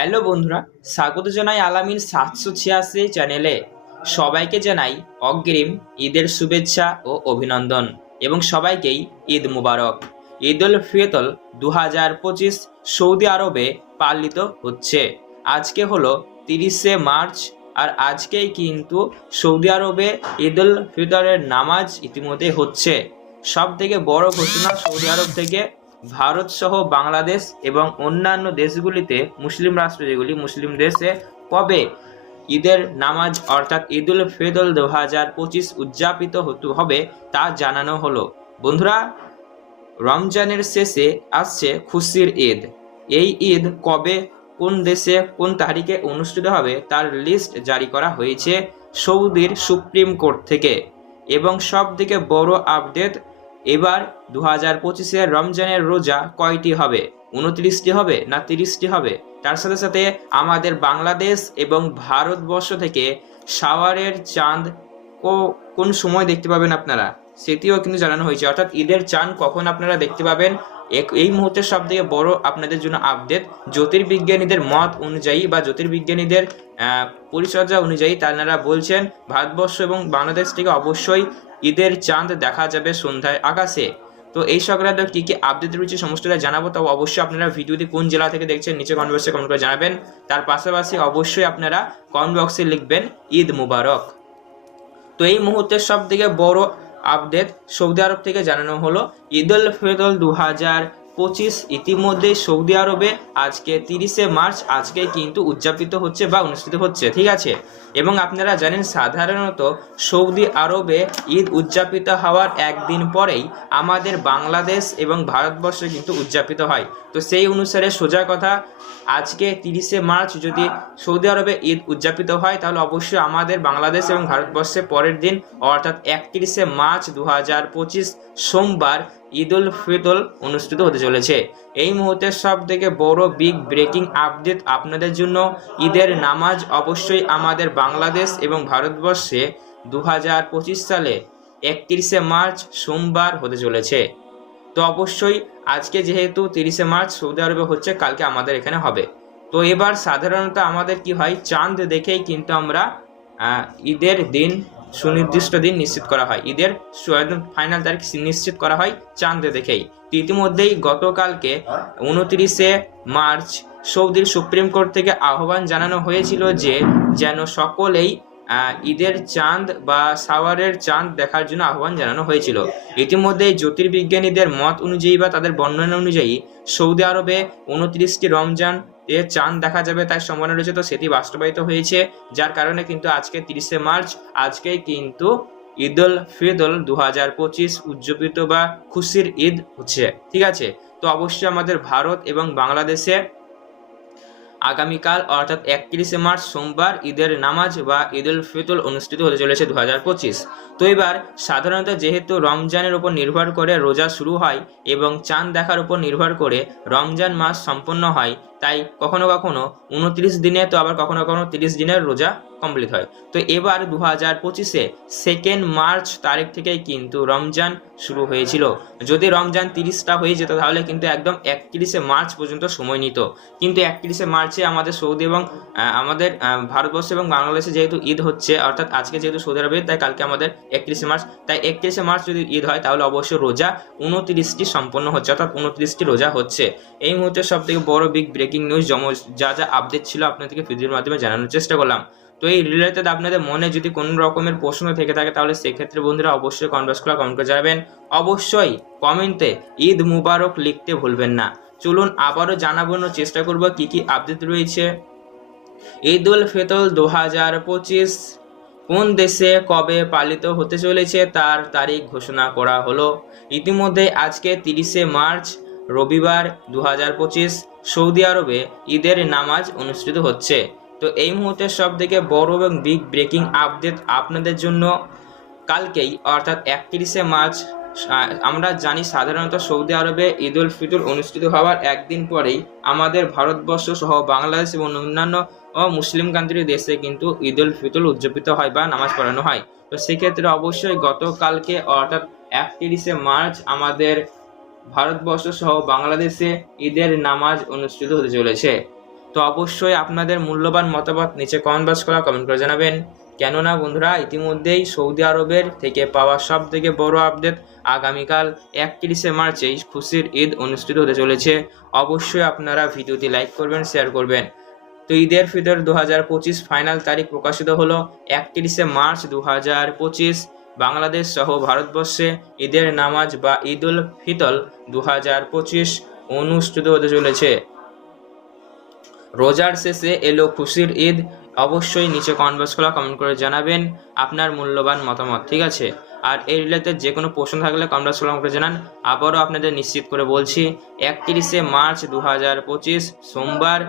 Hello বন্ধুরা, স্বাগত জানাই আলামিন সাতশো ছিয়াশি চ্যানেলে। সবাইকে জানাই অগ্রিম ঈদের শুভেচ্ছা ও অভিনন্দন এবং সবাইকেই ঈদ মুবারক। ঈদ উল ফিতর দু হাজার পঁচিশ সৌদি আরবে পালিত হচ্ছে। আজকে হলো তিরিশে মার্চ আর আজকেই কিন্তু সৌদি আরবে ঈদ উল ফিতরের নামাজ ইতিমধ্যে হচ্ছে। সব থেকে বড় ঘোষণা সৌদি আরব থেকে ভারত সহ বাংলাদেশ এবং অন্যান্য দেশগুলিতে মুসলিম রাষ্ট্র যেগুলি, মুসলিম দেশে কবে ঈদের নামাজ অর্থাৎ ঈদ উল ফিতর দু হাজার পঁচিশ উদযাপিত হবে তা জানানো হলো। বন্ধুরা, রমজানের শেষে আসছে খুশির ঈদ। এই ঈদ কবে, কোন দেশে, কোন তারিখে অনুষ্ঠিত হবে তার লিস্ট জারি করা হয়েছে সৌদির সুপ্রিম কোর্ট থেকে। এবং সব থেকে বড় আপডেট এবার দু হাজার পঁচিশের রমজানের রোজা কয়টি হবে? উনত্রিশটি হবে না তিরিশটি হবে? তার সাথে সাথে আমাদের বাংলাদেশ এবং ভারতবর্ষ থেকে সাওয়ারের চাঁদ কোন সময় দেখতে পাবেন আপনারা? সেটিও কিন্তু জানানো হয়েছে। অর্থাৎ ঈদের চাঁদ কখন আপনারা দেখতে পাবেন? এই মুহূর্তে সব থেকে বড় আপনাদের জন্য আপডেট জ্যোতির্বিজ্ঞানীদের মত অনুযায়ী বা জ্যোতির্বিজ্ঞানীদের পরিচর্যা অনুযায়ী তারা বলছেন, ভারতবর্ষ এবং বাংলাদেশ থেকে অবশ্যই ঈদের চাঁদ দেখা যাবে সন্ধ্যায় আকাশে। তো এই সংক্রান্ত কী কী আপডেট রয়েছে সমস্তটা জানাব, তাও অবশ্যই আপনারা ভিডিওটি কোন জেলা থেকে দেখছেন নিচে কমেন্ট বক্সে কমেন্ট করে জানাবেন। তার পাশাপাশি অবশ্যই আপনারা কমেন্ট বক্সে লিখবেন, ঈদ মুবারক। তো এই মুহূর্তের সব থেকে বড় আপডেট সৌদি আরব থেকে জানানো হলো, ঈদ উল ফিতর দু হাজার পঁচিশ, ইতিমধ্যে সৌদি আরবে আজকে তিরিশে মার্চ, আজকে কিন্তু উদযাপিত হচ্ছে বা অনুষ্ঠিত হচ্ছে, ঠিক আছে? এবং আপনারা জানেন সাধারণত সৌদি আরবে ঈদ উদযাপিত হওয়ার একদিন পরেই আমাদের বাংলাদেশ এবং ভারতবর্ষে কিন্তু উদযাপিত হয়। তো সেই অনুসারে সোজা কথা, আজকে তিরিশে মার্চ যদি সৌদি আরবে ঈদ উদযাপিত হয়, তাহলে অবশ্যই আমাদের বাংলাদেশ এবং ভারতবর্ষে পরের দিন, অর্থাৎ একত্রিশে মার্চ দু হাজার পঁচিশ সোমবার ঈদ উল ফিতর অনুষ্ঠিত হতে চলেছে। এই মুহূর্তে সব থেকে বড় বিগ ব্রেকিং আপডেট আপনাদের জন্য ঈদের নামাজ অবশ্যই আমাদের বাংলাদেশ এবং ভারতবর্ষে দু হাজার পঁচিশ সালে একত্রিশে মার্চ সোমবার হতে চলেছে। তো অবশ্যই আজকে যেহেতু তিরিশে মার্চ সৌদি আরবে হচ্ছে, কালকে আমাদের এখানে হবে। তো এবার সাধারণত আমাদের কি হয়, চাঁদ দেখেই কিন্তু আমরা ঈদের দিন সুনির্দিষ্ট দিন নিশ্চিত করা হয়। ঈদের ফাইনাল তারিখ নিশ্চিত করা হয় চাঁদ দেখেই। ইতিমধ্যেই গতকালকে উনত্রিশে মার্চ সৌদির সুপ্রিম কোর্ট থেকে আহ্বান জানানো হয়েছিল যে, যেন সকলেই ঈদের চাঁদ বা সাওয়ারের চাঁদ দেখার জন্য আহ্বান জানানো হয়েছিল। ইতিমধ্যে জ্যোতির্বিজ্ঞানীদের মত অনুযায়ী বা তাদের বর্ণনা অনুযায়ী সৌদি আরবে উনত্রিশটি রমজান এর চাঁদ দেখা যাবে তাই সম্ভাবনা রয়েছে, তো সেটি বাস্তবায়িত হয়েছে। যার কারণে কিন্তু আজকে তিরিশে মার্চ, আজকেই কিন্তু ঈদ উল ফিতর দু হাজার পঁচিশ উদযাপিত বা খুশির ঈদ হচ্ছে। ঠিক আছে? তো অবশ্যই আমাদের ভারত এবং বাংলাদেশে আগামীকাল, অর্থাৎ একত্রিশে মার্চ সোমবার ঈদের নামাজ বা ঈদ উল ফিতর অনুষ্ঠিত হতে চলেছে দু হাজার পঁচিশ। তো এবার সাধারণত যেহেতু রমজানের উপর নির্ভর করে রোজা শুরু হয় এবং চাঁদ দেখার উপর নির্ভর করে রমজান মাস সম্পন্ন হয় তাই কখনো কখনো উনত্রিশ দিনে তো আবার কখনো কখনো তিরিশ দিনের রোজা কমপ্লিট হয়। তো এবার দু হাজার পঁচিশে সেকেন্ড মার্চ তারিখ থেকেই কিন্তু রমজান শুরু হয়েছিল। যদি রমজান তিরিশটা হয়ে যেত তাহলে কিন্তু একদম একত্রিশে মার্চ পর্যন্ত সময় নিত। কিন্তু একত্রিশে মার্চে আমাদের সৌদি এবং আমাদের ভারতবর্ষ এবং বাংলাদেশে যেহেতু ঈদ হচ্ছে, অর্থাৎ আজকে যেহেতু সৌদি আরবে তাই কালকে আমাদের একত্রিশে মার্চ তাই একত্রিশে মার্চ যদি ঈদ হয় তাহলে অবশ্যই রোজা উনত্রিশটি সম্পন্ন হচ্ছে, অর্থাৎ উনত্রিশটি রোজা হচ্ছে। এই মুহূর্তে সব থেকে বড় বিগ ব্রেকিং নিউজ যা যা আপডেট ছিল আপনাদেরকে ভিডিওর মাধ্যমে জানানোর চেষ্টা করলাম। তো এই রিলেটেড আপনাদের মনে যদি কোনো রকমের প্রশ্ন থেকে থাকে, তাহলে সেক্ষেত্রে বন্ধুরা অবশ্যই কনভার্স করে কমেন্ট করে জানাবেন। অবশ্যই কমেন্টে ঈদ মুবারক লিখতে ভুলবেন না। চলুন আবারও জানাবোর চেষ্টা করব, কি কি আপডেট রয়েছে। ঈদ উল ফিতর দু হাজার পঁচিশ, কোন দেশে কবে পালিত হতে চলেছে, তার তারিখ ঘোষণা করা হলো। ইতিমধ্যে আজকে তিরিশে মার্চ রবিবার দু হাজার পঁচিশ সৌদি আরবে ঈদের নামাজ অনুষ্ঠিত হচ্ছে। তো এই মুহূর্তে সব থেকে বড় এবং বিগ ব্রেকিং আপডেট আপনাদের জন্য কালকেই, অর্থাৎ একত্রিশে মার্চ আমরা জানি সাধারণত সৌদি আরবে ঈদ উল ফিতর অনুষ্ঠিত হওয়ার একদিন পরেই আমাদের ভারতবর্ষ সহ বাংলাদেশ এবং অন্যান্য মুসলিম কান্ট্রি দেশে কিন্তু ঈদ উল ফিতর উদযাপিত হয় বা নামাজ পড়ানো হয়। তো সেক্ষেত্রে অবশ্যই গতকালকে, অর্থাৎ একত্রিশে মার্চ, আমাদের ভারতবর্ষ সহ বাংলাদেশে ঈদের নামাজ অনুষ্ঠিত হতে চলেছে। তো অবশ্যই আপনাদের মূল্যবান মতামত নিচে কমেন্ট বক্স করা কমেন্ট করে জানাবেন। কেননা বন্ধুরা, ইতিমধ্যেই সৌদি আরবের থেকে পাওয়া সব থেকে বড় আপডেট আগামীকাল একত্রিশে মার্চেই খুশির ঈদ অনুষ্ঠিত হতে চলেছে। অবশ্যই আপনারা ভিডিওটি লাইক করবেন শেয়ার করবেন। তো ঈদের ফিতর দু ফাইনাল তারিখ প্রকাশিত হলো একত্রিশে মার্চ দু হাজার পঁচিশ। বাংলাদেশ সহ ভারতবর্ষে ঈদের নামাজ বা ঈদ উল ফিতর দু হাজার পঁচিশ অনুষ্ঠিত হতে চলেছে। রোজার শেষে এলো খুশির ঈদ। অবশ্যই নিচে কনভার্স করা কমেন্ট করে জানাবেন আপনার মূল্যবান মতামত, ঠিক আছে? আর এই রিলেটেড যে কোনো প্রশ্ন থাকলে কনভার্স করা করে জানান। আবারও আপনাদের নিশ্চিত করে বলছি, একত্রিশে মার্চ দু হাজার পঁচিশ সোমবার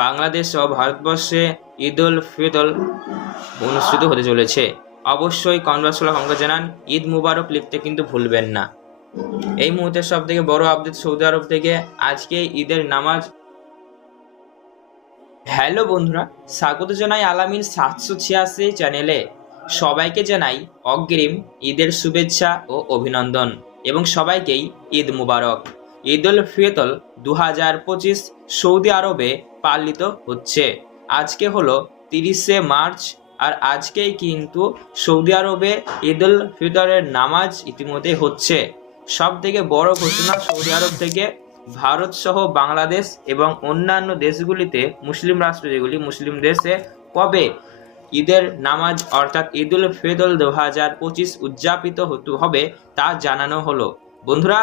বাংলাদেশ ও ভারতবর্ষে ঈদ উল ফিতল অনুষ্ঠিত হতে চলেছে। অবশ্যই কনভার্স কমেন্ট জানান, ঈদ মুবারক লিখতে কিন্তু ভুলবেন না। এই মুহূর্তের সব থেকে বড় আপডেট সৌদি আরব থেকে, আজকে ঈদের নামাজ। হ্যালো বন্ধুরা, স্বাগত জানাই আলামিন সাতশো ছিয়াশি চ্যানেলে। সবাইকে জানাই অগ্রিম ঈদের শুভেচ্ছা ও অভিনন্দন এবং সবাইকেই ঈদ মুবারক। ঈদ উল ফিতর দু হাজার পঁচিশ সৌদি আরবে পালিত হচ্ছে। আজকে হলো তিরিশে মার্চ আর আজকেই কিন্তু সৌদি আরবে ঈদ উল ফিতরের নামাজ ইতিমধ্যে হচ্ছে। সব থেকে বড় ঘোষণা সৌদি আরব থেকে ভারত সহ বাংলাদেশ এবং অন্যান্য দেশগুলিতে মুসলিম রাষ্ট্র যেগুলি, মুসলিম দেশে কবে ঈদের নামাজ অর্থাৎ ঈদ উল ফিতর দু হাজার পঁচিশ উদযাপিত হতে হবে তা জানানো হলো। বন্ধুরা,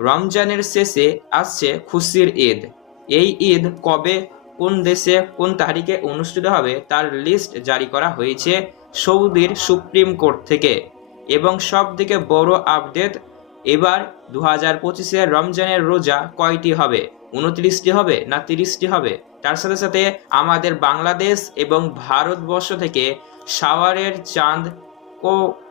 রমজানের শেষে আসছে খুশির ঈদ। এই ঈদ কবে কোন দেশে কোন তারিখে অনুষ্ঠিত হবে তার লিস্ট জারি করা হয়েছে সৌদির সুপ্রিম কোর্ট থেকে। এবং সব থেকে বড় আপডেট এবার দু হাজার পঁচিশে রমজানের রোজা কয়টি হবে? উনত্রিশটি হবে না তিরিশটি হবে? তার সাথে সাথে আমাদের বাংলাদেশ এবং ভারতবর্ষ থেকে শাওয়ারের চাঁদ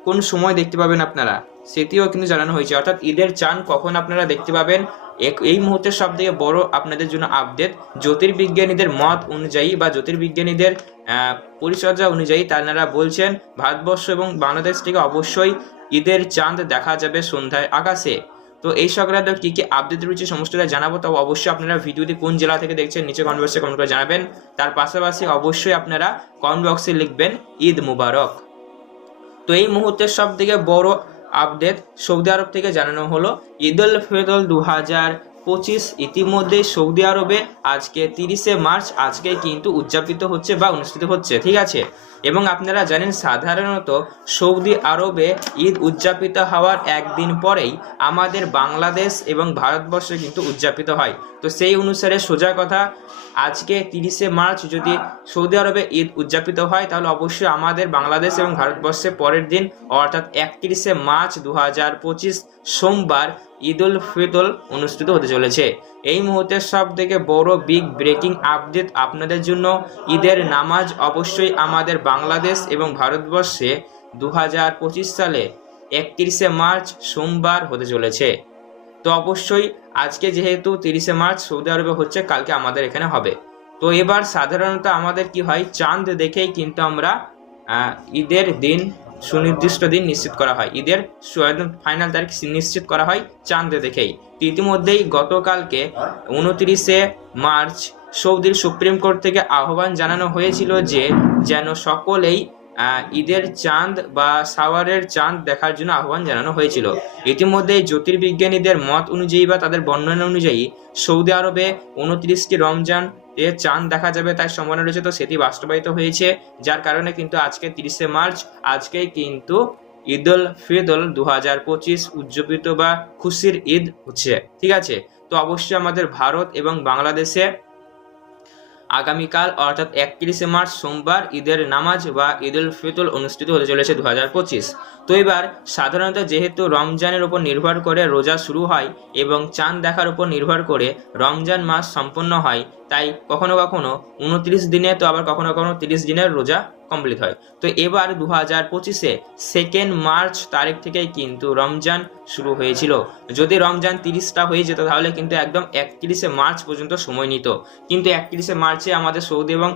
কোন সময় দেখতে পাবেন আপনারা? সেটিও কিন্তু জানানো হয়েছে। অর্থাৎ ঈদের চাঁদ কখন আপনারা দেখতে পাবেন? এক- এই মুহূর্তে সব থেকে বড় আপনাদের জন্য আপডেট জ্যোতির্বিজ্ঞানীদের মত অনুযায়ী বা জ্যোতির্বিজ্ঞানীদের পরিচর্যা অনুযায়ী তারা বলছেন, ভারতবর্ষ এবং বাংলাদেশ থেকে অবশ্যই ঈদের চাঁদ দেখা যাবে সন্ধ্যায় আকাশে। তো এই সংক্রান্ত কী কী আপডেট রয়েছে সমস্তটা জানাব তবে অবশ্যই আপনারা ভিডিওটি কোন জেলা থেকে দেখছেন নিচে কমেন্ট বক্সে কমেন্ট করে জানাবেন। তার পাশাপাশি অবশ্যই আপনারা কমেন্ট বক্সে লিখবেন, ঈদ মুবারক। তো এই মুহূর্তের সব থেকে বড় আপডেট সৌদি আরব থেকে জানানো হলো। ঈদ উল ফিতর দু হাজার পঁচিশ ইতিমধ্যে সৌদি আরবে আজকে তিরিশে মার্চ, আজকে কিন্তু উদযাপিত হচ্ছে বা অনুষ্ঠিত হচ্ছে, ঠিক আছে? এবং আপনারা জানেন সাধারণত সৌদি আরবে ঈদ উদযাপিত হওয়ার একদিন পরেই আমাদের বাংলাদেশ এবং ভারতবর্ষে কিন্তু উদযাপিত হয়। তো সেই অনুসারে সোজা কথা আজকে তিরিশে মার্চ যদি সৌদি আরবে ঈদ উদযাপিত হয়, তাহলে অবশ্যই আমাদের বাংলাদেশ এবং ভারতবর্ষে পরের দিন, অর্থাৎ একত্রিশে মার্চ দু হাজার পঁচিশ সোমবার ঈদ উল ফিতর অনুষ্ঠিত হতে চলেছে। এই মুহূর্তের সব থেকে বড় বিগ ব্রেকিং আপডেট আপনাদের জন্য, ঈদের নামাজ অবশ্যই আমাদের বাংলাদেশ এবং ভারতবর্ষে দু হাজার পঁচিশ সালে একত্রিশে মার্চ সোমবার হতে চলেছে। তো অবশ্যই আজকে যেহেতু তিরিশে মার্চ, সৌদি আরবে হচ্ছে, কালকে আমাদের এখানে হবে। তো এবার সাধারণত আমাদের কি হয়? চাঁদ দেখেই কিন্তু আমরা ঈদের দিন, সুনির্দিষ্ট দিন নিশ্চিত করা হয়। ঈদের ফাইনাল তারিখ নিশ্চিত করা হয় চাঁদ দেখেই। তো ইতিমধ্যেই গতকালকে উনত্রিশে মার্চ সৌদির সুপ্রিম কোর্ট থেকে আহ্বান জানানো হয়েছিল যে, যেন সকলেই ঈদের চাঁদ বা সাওয়ারের চাঁদ দেখার জন্য আহ্বান জানানো হয়েছিল। ইতিমধ্যে জ্যোতির্বিজ্ঞানীদের মত অনুযায়ী বা তাদের বর্ণনা অনুযায়ী সৌদি আরবে উনত্রিশটি রমজান এর চাঁদ দেখা যাবে তাই সম্ভাবনা রয়েছে। তো সেটি বাস্তবায়িত হয়েছে, যার কারণে কিন্তু আজকে তিরিশে মার্চ, আজকেই কিন্তু ঈদ উল ফিতর দু হাজার পঁচিশ উদযাপিত বা খুশির ঈদ হচ্ছে। ঠিক আছে? তো অবশ্যই আমাদের ভারত এবং বাংলাদেশে আগামীকাল, অর্থাৎ একত্রিশে মার্চ সোমবার, ঈদের নামাজ বা ঈদ উল ফিতর অনুষ্ঠিত হতে চলেছে দু হাজার পঁচিশ। তো এবার সাধারণত যেহেতু রমজানের উপর নির্ভর করে রোজা শুরু হয় এবং চাঁদ দেখার উপর নির্ভর করে রমজান মাস সম্পন্ন হয় তাই কখনো কখনো উনত্রিশ দিনে তো আবার কখনো কখনো তিরিশ দিনের রোজা কমপ্লিট হয়। তো এবার দু হাজার পঁচিশে সেকেন্ড মার্চ তারিখ থেকেই কিন্তু রমজান শুরু হয়েছিল। যদি রমজান তিরিশটা হয়ে যেত তাহলে কিন্তু একদম একত্রিশে মার্চ পর্যন্ত সময় নিত। কিন্তু একত্রিশে মার্চে আমাদের সৌদি এবং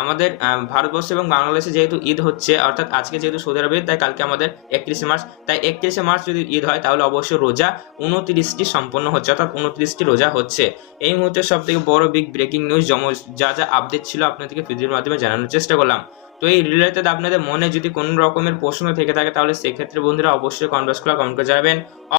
আমাদের ভারতবর্ষ এবং বাংলাদেশে যেহেতু ঈদ হচ্ছে, অর্থাৎ আজকে যেহেতু সৌদি আরবে তাই কালকে আমাদের একত্রিশে মার্চ তাই একত্রিশে মার্চ যদি ঈদ হয় তাহলে অবশ্যই রোজা উনত্রিশটি সম্পন্ন হচ্ছে, অর্থাৎ উনত্রিশটি রোজা হচ্ছে। এই মুহূর্তে সব থেকে বড় বিগ ব্রেকিং ব্রেকিং নিউজ যা যা আপডেট ছিল আপনাদেরকে ভিডিওর মাধ্যমে জানানোর চেষ্টা করলাম। তো এই রিলেটেড আপনাদের মনে যদি কোনো রকমের প্রশ্ন থেকে থাকে, তাহলে সেক্ষেত্রে বন্ধুরা অবশ্যই কনভার্স করে কমেন্ট করে জানাবেন।